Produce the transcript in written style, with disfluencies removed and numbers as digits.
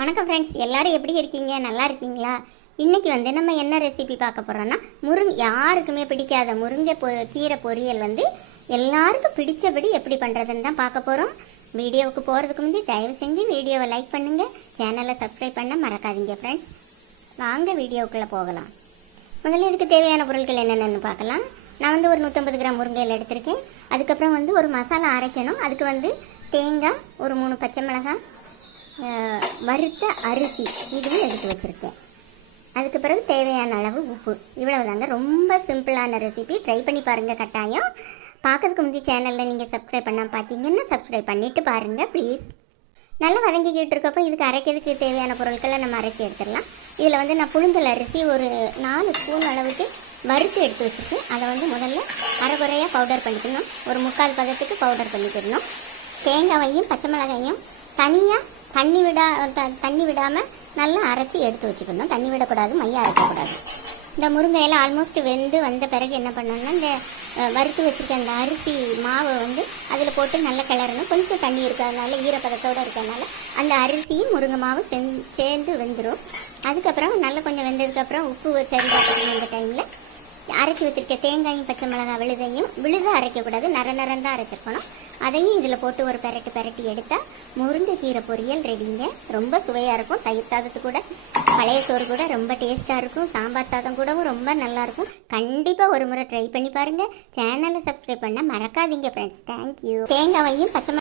வணக்கம் ஃப்ரெண்ட்ஸ், எல்லாரும் எப்படி இருக்கீங்க? நல்லா இருக்கீங்களா? இன்றைக்கி நம்ம என்ன ரெசிபி பார்க்க போகிறோன்னா, யாருக்குமே பிடிக்காத கீரை பொரியல் எல்லாருக்கும் பிடிச்சபடி எப்படி பண்ணுறதுன்னு தான் பார்க்க போகிறோம். வீடியோவுக்கு போகிறதுக்கு முந்தைய தயவு செஞ்சு வீடியோவை லைக் பண்ணுங்கள், சேனலை சப்ஸ்கிரைப் பண்ண மறக்காதீங்க ஃப்ரெண்ட்ஸ். வாங்க வீடியோவுக்குள்ளே போகலாம். முதல்ல இதுக்கு தேவையான பொருட்கள் என்னென்னு பார்க்கலாம். நான் ஒரு 150 கிராம் முருங்கையில் எடுத்திருக்கேன். அதுக்கப்புறம் ஒரு மசாலா அரைக்கணும். அதுக்கு தேங்காய், ஒரு 3 பச்சை மிளகாய், வறுத்த அரிசி இதுவும் எடுத்து வச்சுருக்கேன். அதுக்கு பிறகு தேவையான அளவு உப்பு. இவ்வளவு தாங்க. ரொம்ப சிம்பிளான ரெசிபி. ட்ரை பண்ணி பாருங்கள் கட்டாயம். பார்க்கறதுக்கு முந்தைய சேனலில் நீங்கள் சப்ஸ்கிரைப் பண்ணால் பார்த்தீங்கன்னா சப்ஸ்கிரைப் பண்ணிவிட்டு பாருங்கள் ப்ளீஸ். நல்லா வதங்கிக்கிட்டு இருக்கப்போ இதுக்கு அரைக்கிறதுக்கு தேவையான பொருட்களை நம்ம அரைச்சி எடுத்துடலாம். இதில் நான் புழுங்கல் அரிசி ஒரு 4 ஸ்பூன் அளவுக்கு வறுத்து எடுத்து வச்சுருக்கேன். அதை முதல்ல அரைகுறையாக பவுடர் பண்ணிக்கணும். ஒரு 3/4 பதத்துக்கு பவுடர் பண்ணிக்கிடணும். தேங்காயையும் பச்சை மிளகாயும் தனியாக தண்ணி விடாமல் நல்லா அரைச்சி எடுத்து வச்சுக்கணும். தண்ணி விடக்கூடாது, மையம் அரைக்கக்கூடாது. இந்த முருங்கையெல்லாம் ஆல்மோஸ்ட் வெந்து வந்த பிறகு என்ன பண்ணணும்னா, இந்த வறுத்து வச்சுருக்க அந்த அரிசி மாவை அதில் போட்டு நல்லா கிளறணும். கொஞ்சம் தண்ணி இருக்கிறதுனால, ஈரப்பதத்தோடு இருக்கிறதுனால அந்த அரிசியும் முருங்கை மாவும் சேர்ந்து வெந்துடும். அதுக்கப்புறம் நல்லா கொஞ்சம் வெந்ததுக்கப்புறம் உப்பு சரி பார்த்துக்கணும். இந்த டைமில் அரைச்சி வச்சுருக்க தேங்காயும் பச்சை மிளகாய் விழுத அரைக்கக்கூடாது, நரந்தான் அரைச்சிருக்கணும். அதையும் இதில் போட்டு ஒரு பெரட்டி எடுத்தால் முருங்கைக்கீரை பொரியல் ரெடிங்க. ரொம்ப சுவையாக இருக்கும். தயிர் சாதத்து கூட, பழைய சோறு கூட ரொம்ப டேஸ்ட்டாக இருக்கும். சாம்பார் சாதம் கூடவும் ரொம்ப நல்லாயிருக்கும். கண்டிப்பாக ஒரு முறை ட்ரை பண்ணி பாருங்கள். சேனலை சப்ஸ்கிரைப் பண்ண மறக்காதீங்க ஃப்ரெண்ட்ஸ். தேங்க்யூ. தேங்காயையும் பச்சை